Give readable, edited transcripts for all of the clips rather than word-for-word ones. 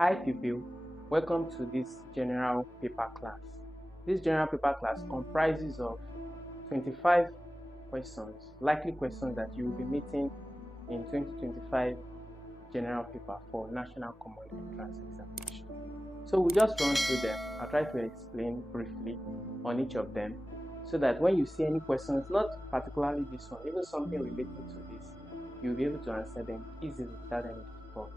Hi people, welcome to this general paper class. This general paper class comprises of 25 questions, likely questions that you will be meeting in 2025 general paper for National Common Entrance Examination. So we'll just run through them. I'll try to explain briefly on each of them so that when you see any questions, not particularly this one, even something related to this, you'll be able to answer them easily without any difficulty.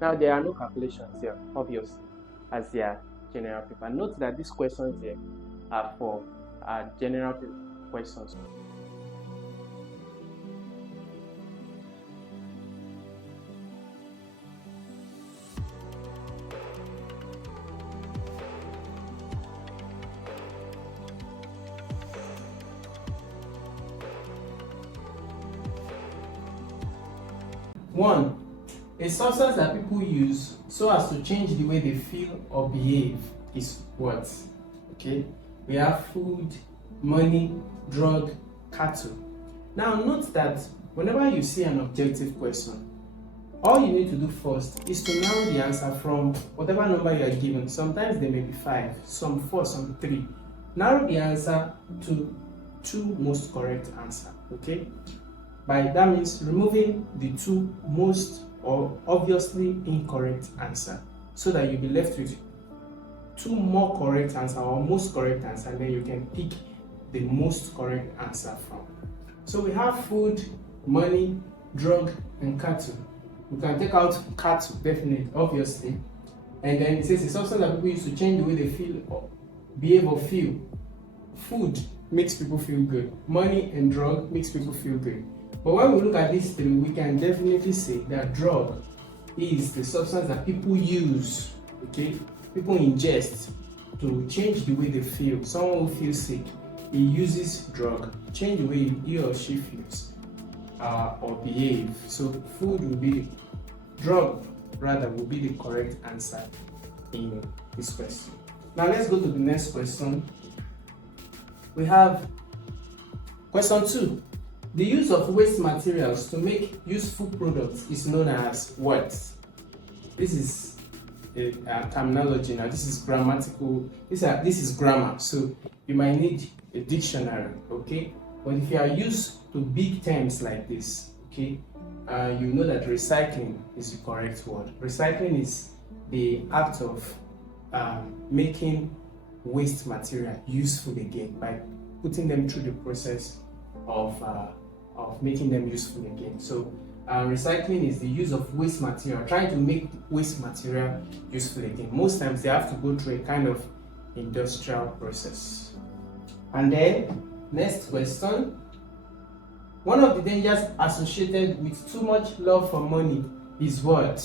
Now, there are no calculations here, obviously, as they are general paper. Note that these questions here are for general questions. One, a substance that people use so as to change the way they feel or behave is what? Okay, we have food, money, drug, cattle. Now note that whenever you see an objective question, all you need to do first is to narrow the answer from whatever number you are given. Sometimes there may be 5, some 4, some 3. Narrow the answer to 2 most correct answer. Okay, by that means removing the 2 most or obviously incorrect answer, so that you'll be left with 2 more correct answer or most correct answer, and then you can pick the most correct answer from. So we have food, money, drug, and cattle. We can take out cattle, definitely, obviously. And then it says a substance that people use to change the way they feel or behave or feel. Food makes people feel good. Money and drug makes people feel good. But when we look at these 3, we can definitely say that drug is the substance that people use, okay? People ingest to change the way they feel. Someone who feels sick, he uses drug to change the way he or she feels or behave. So drug will be the correct answer in this question. Now let's go to the next question. We have question 2. The use of waste materials to make useful products is known as what? This is a terminology now. This is grammatical. This is grammar. So you might need a dictionary, okay? But if you are used to big terms like this, okay, you know that recycling is the correct word. Recycling is the act of making waste material useful again by putting them through the process of making them useful again. So recycling is the use of waste material, trying to make waste material useful again. Most times they have to go through a kind of industrial process. And then next question. One of the dangers associated with too much love for money is what?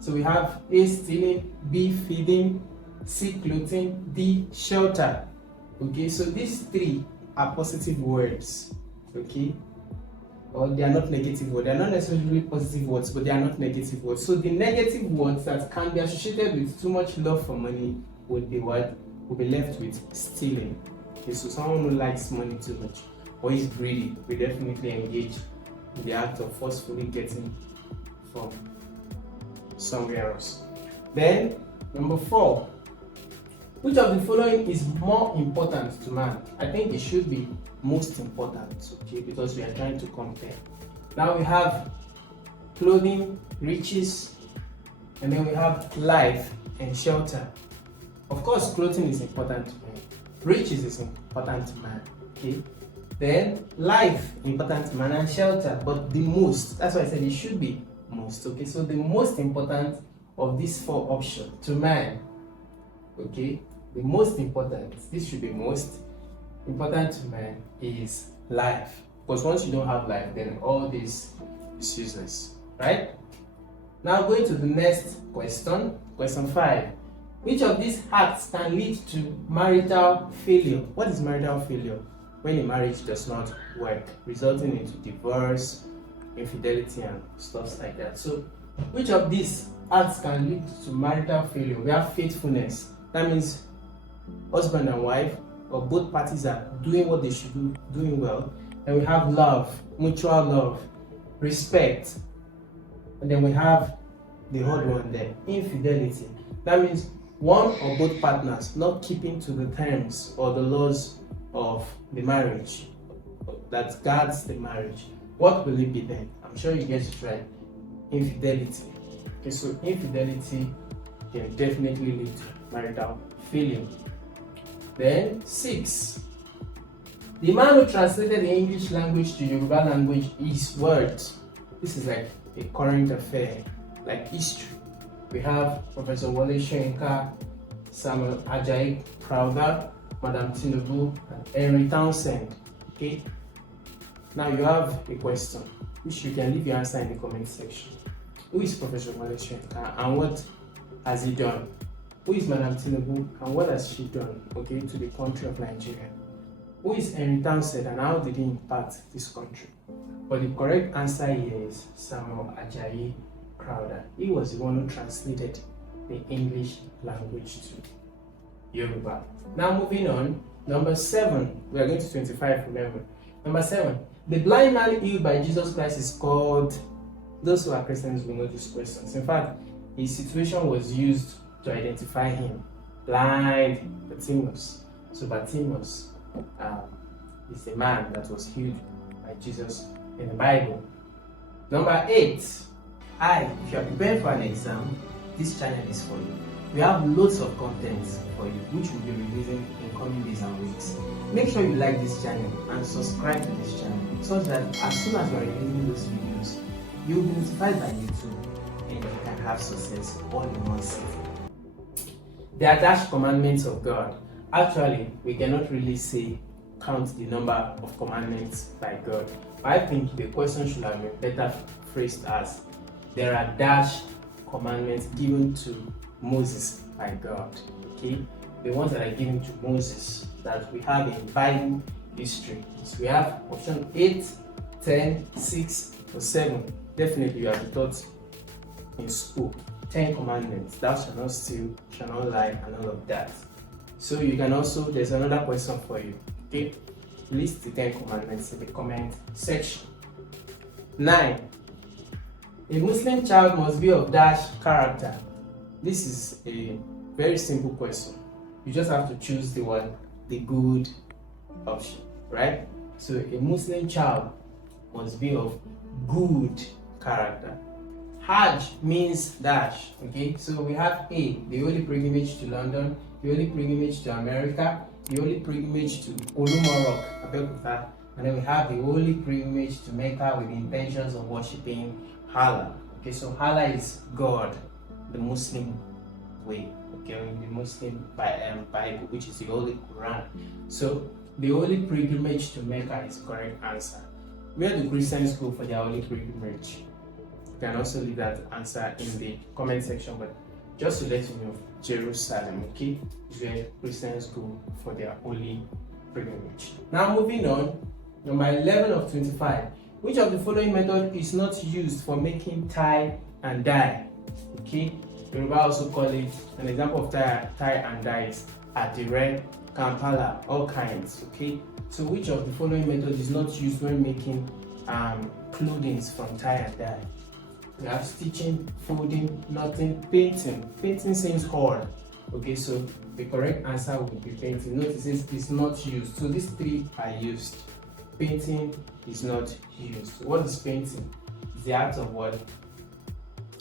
So we have A, stealing, B, feeding, C, clothing, D, shelter. Okay, so these 3 are positive words. Okay, or they are not negative words. They are not necessarily positive words, but they are not negative words. So the negative words that can be associated with too much love for money would be what? Will be left with stealing. Okay, so someone who likes money too much or is greedy will definitely engage in the act of forcefully getting from somewhere else. Then number 4. Which of the following is more important to man? I think it should be most important, okay, because we are trying to compare. Now we have clothing, riches, and then we have life and shelter. Of course, clothing is important to man. Riches is important to man, okay? Then life important to man, and shelter, but the most, that's why I said it should be most, okay? So the most important of these 4 options to man, okay? The most important, this should be most important to man, is life. Because once you don't have life, then all this is useless, right? Now going to the next question, question 5. Which of these acts can lead to marital failure? What is marital failure? When a marriage does not work, resulting into divorce, infidelity, and stuff like that. So which of these acts can lead to marital failure? We have faithfulness. That means husband and wife, or both parties are doing what they should do, doing well. And we have love, mutual love, respect. And then we have the odd one there, infidelity. That means one or both partners not keeping to the terms or the laws of the marriage that guards the marriage. What will it be then? I'm sure you get it right. Infidelity. Okay, so infidelity can definitely lead to marital failure. Then 6. The man who translated the English language to Yoruba language is what? This is like a current affair, like history. We have Professor Wole Soyinka, Samuel Ajayi Crowther, Madam Tinubu, and Henry Townsend. Okay. Now you have a question, which you can leave your answer in the comment section. Who is Professor Wole Soyinka and what has he done? Who is Madam Tinubu and what has she done, okay, to the country of Nigeria? Who is Henry Townsend and how did he impact this country? But the correct answer here is Samuel Ajayi Crowther. He was the one who translated the English language to Yoruba. Now moving on, number 7. We are going to 25, remember. Number 7. The blind man healed by Jesus Christ is called. Those who are Christians will know these questions. In fact, his situation was used to identify him. Blind Bartimaeus. So Bartimaeus is the man that was healed by Jesus in the Bible. Number 8. If you are preparing for an exam, this channel is for you. We have loads of content for you, which we'll be releasing in coming days and weeks. Make sure you like this channel and subscribe to this channel, so that as soon as we are releasing those videos, you will be notified by YouTube and you can have success all in one sitting. The attached commandments of God. Actually, we cannot really say count the number of commandments by God. But I think the question should have been better phrased as there are dash commandments given to Moses by God. Okay, the ones that are given to Moses that we have in Bible history. So we have option 8, 10, 6, or 7. Definitely you have been taught in school. 10 commandments. Thou shalt not steal, shalt not lie, and all of that. So you can also, there's another question for you. Okay, list the 10 commandments in the comment section. 9. A Muslim child must be of dash character. This is a very simple question. You just have to choose the one, the good option, right? So a Muslim child must be of good character. Hajj means dash, okay? So we have A, the holy pilgrimage to London, the holy pilgrimage to America, the holy pilgrimage to Olumorok, Abeokuta, and then we have the holy pilgrimage to Mecca with the intentions of worshipping Allah. Okay, so Allah is God, the Muslim way, okay, in the Muslim Bible, which is the Holy Quran. So the holy pilgrimage to Mecca is correct answer. Where do Christians go for their holy pilgrimage? You can also leave that answer in the comment section, but just to let you know, Jerusalem, okay, is where Christians go for their holy pilgrimage. Now moving on, number 11 of 25. Which of the following method is not used for making tie and dye? Okay, Yoruba also call it, an example of tie and dye is adire, kampala, all kinds. Okay, so which of the following method is not used when making clothing from tie and dye? We have stitching, folding, knotting, painting. Painting seems hard. Okay, so the correct answer will be painting. Notice it's not used. So these 3 are used. Painting is not used. What is painting? It's the act of what?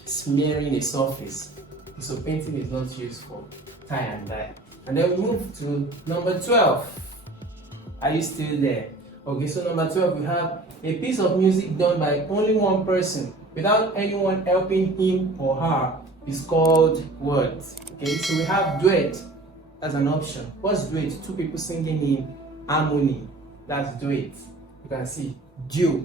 Smearing a surface. So painting is not used for tie and dye. And then we move to number 12. Are you still there? Okay, so number 12, we have a piece of music done by only one person without anyone helping him or her is called what? Okay, so we have duet. That's an option. What's duet? 2 people singing in harmony. That's duet. You can see duo.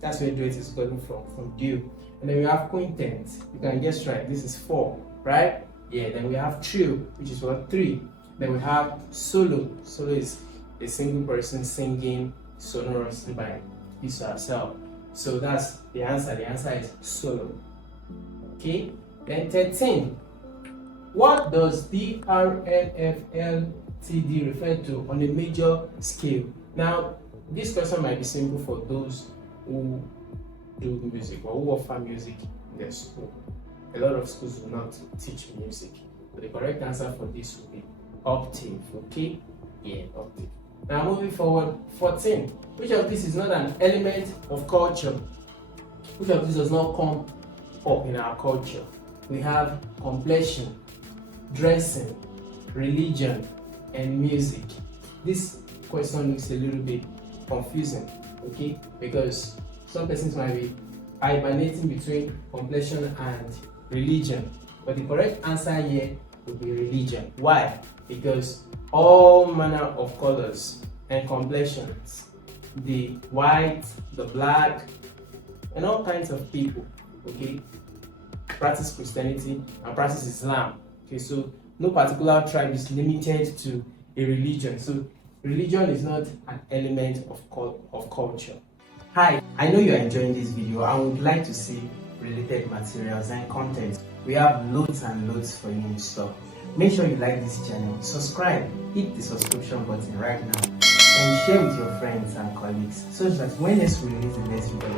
That's where duet is gotten from duo. And then we have quintet. You can guess right. This is 4, right? Yeah. Then we have trio, which is what? 3. Then we have solo. Solo is a single person singing sonorously by his or herself. So that's the answer. The answer is solo. Okay. Then 13. What does DRLFLTD refer to on a major scale? Now, this question might be simple for those who do music or who offer music in their school. a lot of schools do not teach music. But the correct answer for this would be octave. Okay? Yeah, octave. Now moving forward, 14. Which of these is not an element of culture? Which of these does not come up in our culture? We have complexion, dressing, religion, and music. This question looks a little bit confusing, okay? Because some persons might be hibernating between complexion and religion. But the correct answer here would be religion. Why? Because all manner of colors and complexions, the white, the black, and all kinds of people, okay, practice Christianity and practice Islam. Okay, so no particular tribe is limited to a religion. So religion is not an element of culture. Hi, I know you are enjoying this video and would like to see related materials and content. We have loads and loads for you in store. Make sure you like this channel, subscribe, hit the subscription button right now, and share with your friends and colleagues so that when next we release the next video,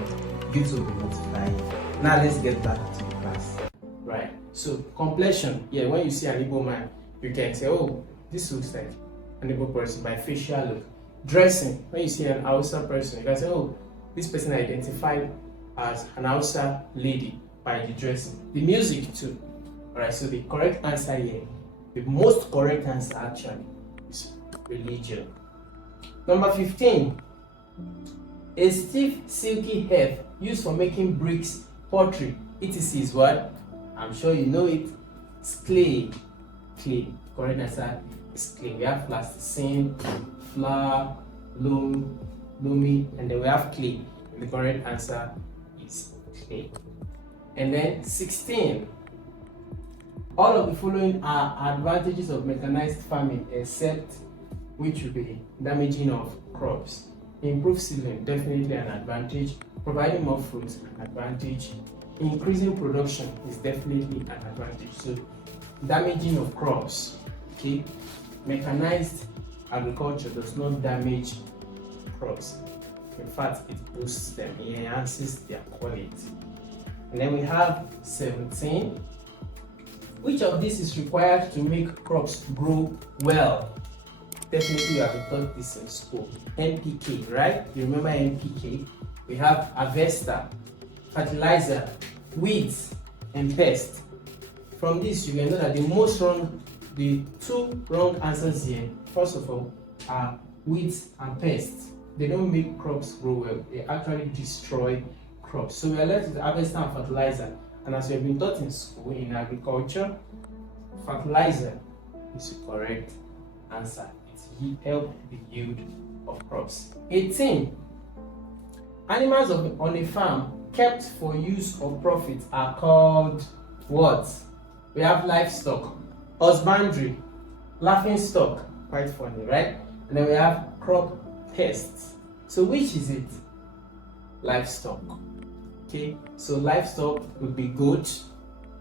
YouTube will notify you. Now let's get back to the class. Right, so complexion, yeah, when you see an Igbo man, you can say, oh, this looks like an Igbo person by facial look. Dressing, when you see an Hausa person, you can say, oh, this person identified as an Hausa lady by the dressing. The music too. Alright, so the correct answer here, the most correct answer actually, is religion. Number 15. A stiff, silky hair used for making bricks, pottery, etc. is what? I'm sure you know it. It's clay. Clay. Correct answer is clay. We have plasticine, flour, loam, loamy, and then we have clay. And the correct answer is clay. And then 16. All of the following are advantages of mechanized farming, except which will be damaging of crops. Improved seedling, definitely an advantage. Providing more fruit, an advantage. Increasing production is definitely an advantage. So damaging of crops, okay? Mechanized agriculture does not damage crops. In fact, it boosts them, it enhances their quality. And then we have 17. Which of these is required to make crops grow well? Definitely you have been taught this in school. NPK, right? You remember NPK? We have harvester, fertilizer, weeds, and pests. From this, you can know that the two wrong answers here, first of all, are weeds and pests. They don't make crops grow well. They actually destroy crops. So we are left with harvester and fertilizer. And as we have been taught in school, in agriculture, fertilizer is the correct answer. It helps the yield of crops. 18. Animals on a farm kept for use or profit are called what? We have livestock, husbandry, laughing stock, quite funny, right? And then we have crop pests. So which is it? Livestock. Okay, so livestock could be goats,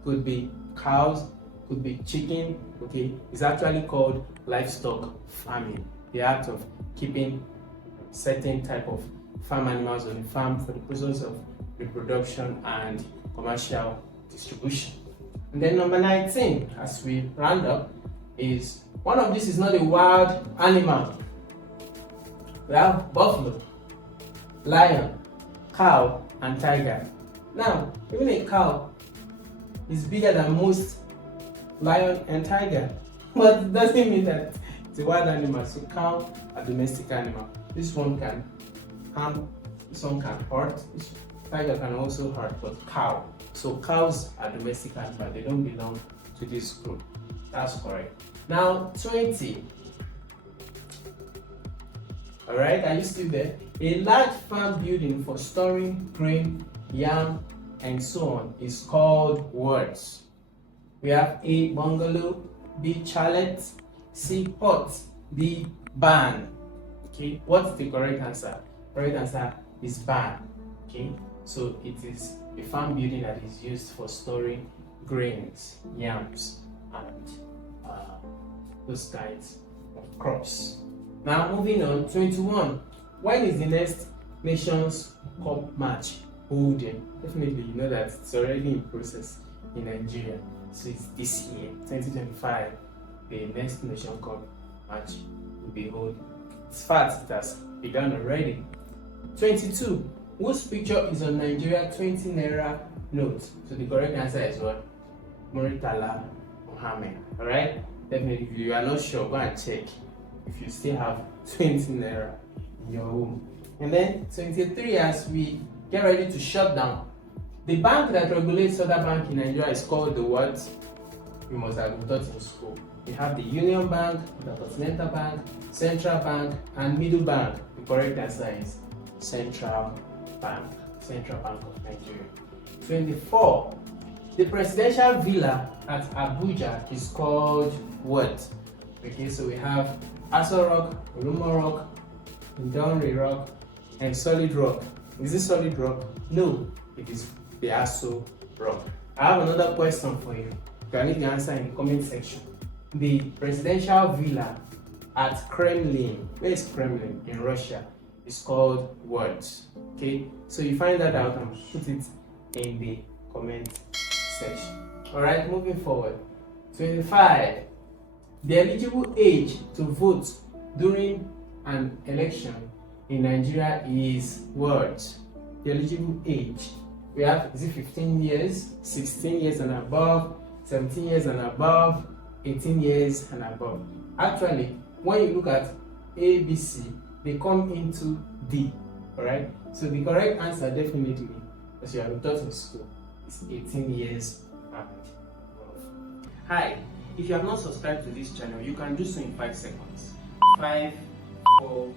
could be cows, could be chicken. Okay, it's actually called livestock farming, the act of keeping certain type of farm animals on the farm for the purpose of reproduction and commercial distribution. And then number 19, as we round up, is one of these is not a wild animal. We have buffalo, lion, cow, and tiger. Now, even a cow is bigger than most lion and tiger, but it doesn't mean that it's a wild animal. So cow are domestic animal. This one can harm, this one can hurt, this tiger can also hurt, but cow. So cows are domestic animal, they don't belong to this group. That's correct. Now 20. Alright, are you still there? A large farm building for storing grain, yam, and so on is called what? We have A, bungalow, B, chalet, C, hut, D, barn. Okay, what's the correct answer? Correct answer is barn. Okay, so it is a farm building that is used for storing grains, yams, and those kinds of crops. Now moving on, 21. When is the next Nations Cup match holding? Definitely you know that it's already in process. in Nigeria. So it's this year, 2025, the next Nation Cup match will be held. It's fact, it has begun already. 22. Whose picture is on Nigeria 20 naira note? So the correct answer is what? Muritala Mohammed. Alright? Definitely, if you are not sure, go and check if you still have 20 naira in your home. And then 23, as we get ready to shut down, the bank that regulates other bank in Nigeria is called the what? You must have been taught in school. We have the Union Bank, the Continental Bank, Central Bank, and Middle Bank. The correct answer is Central Bank. Central Bank of Nigeria. 24. The presidential villa at Abuja is called what? Okay, so we have Aso Rock, Olumo Rock, Ndonri Rock, and Solid Rock. Is it Solid Rock? No, it is the Aso Rock. I have another question for you. You can leave the answer in the comment section. The presidential villa at Kremlin, where is Kremlin? In Russia, is called what? Okay, so you find that out and put it in the comment section. Alright, moving forward. 25. The eligible age to vote during an election in Nigeria is what? The eligible age. We have, is it 15 years, 16 years and above, 17 years and above, 18 years and above. Actually, when you look at A, B, C, they come into D. Alright? So the correct answer definitely, as you have taught in school, is 18 years and above. Hi, if you have not subscribed to this channel, you can do so in 5 seconds. 5, 4,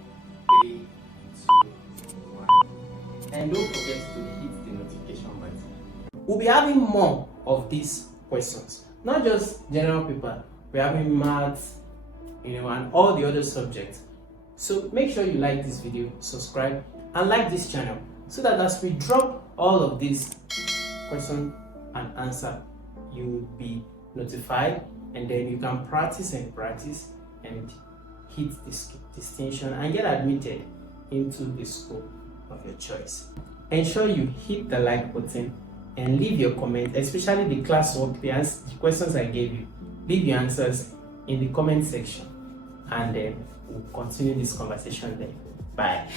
3, 2, 1. And don't forget to hit the notification button. We'll be having more of these questions. Not just general paper, we're having maths, and all the other subjects. So make sure you like this video, subscribe, and like this channel, so that as we drop all of these question and answer, you will be notified, and then you can practice and hit this distinction and get admitted into the school of your choice. Ensure you hit the like button and leave your comment, especially the classwork, the questions I gave you. Leave your answers in the comment section, and then we'll continue this conversation there. Bye.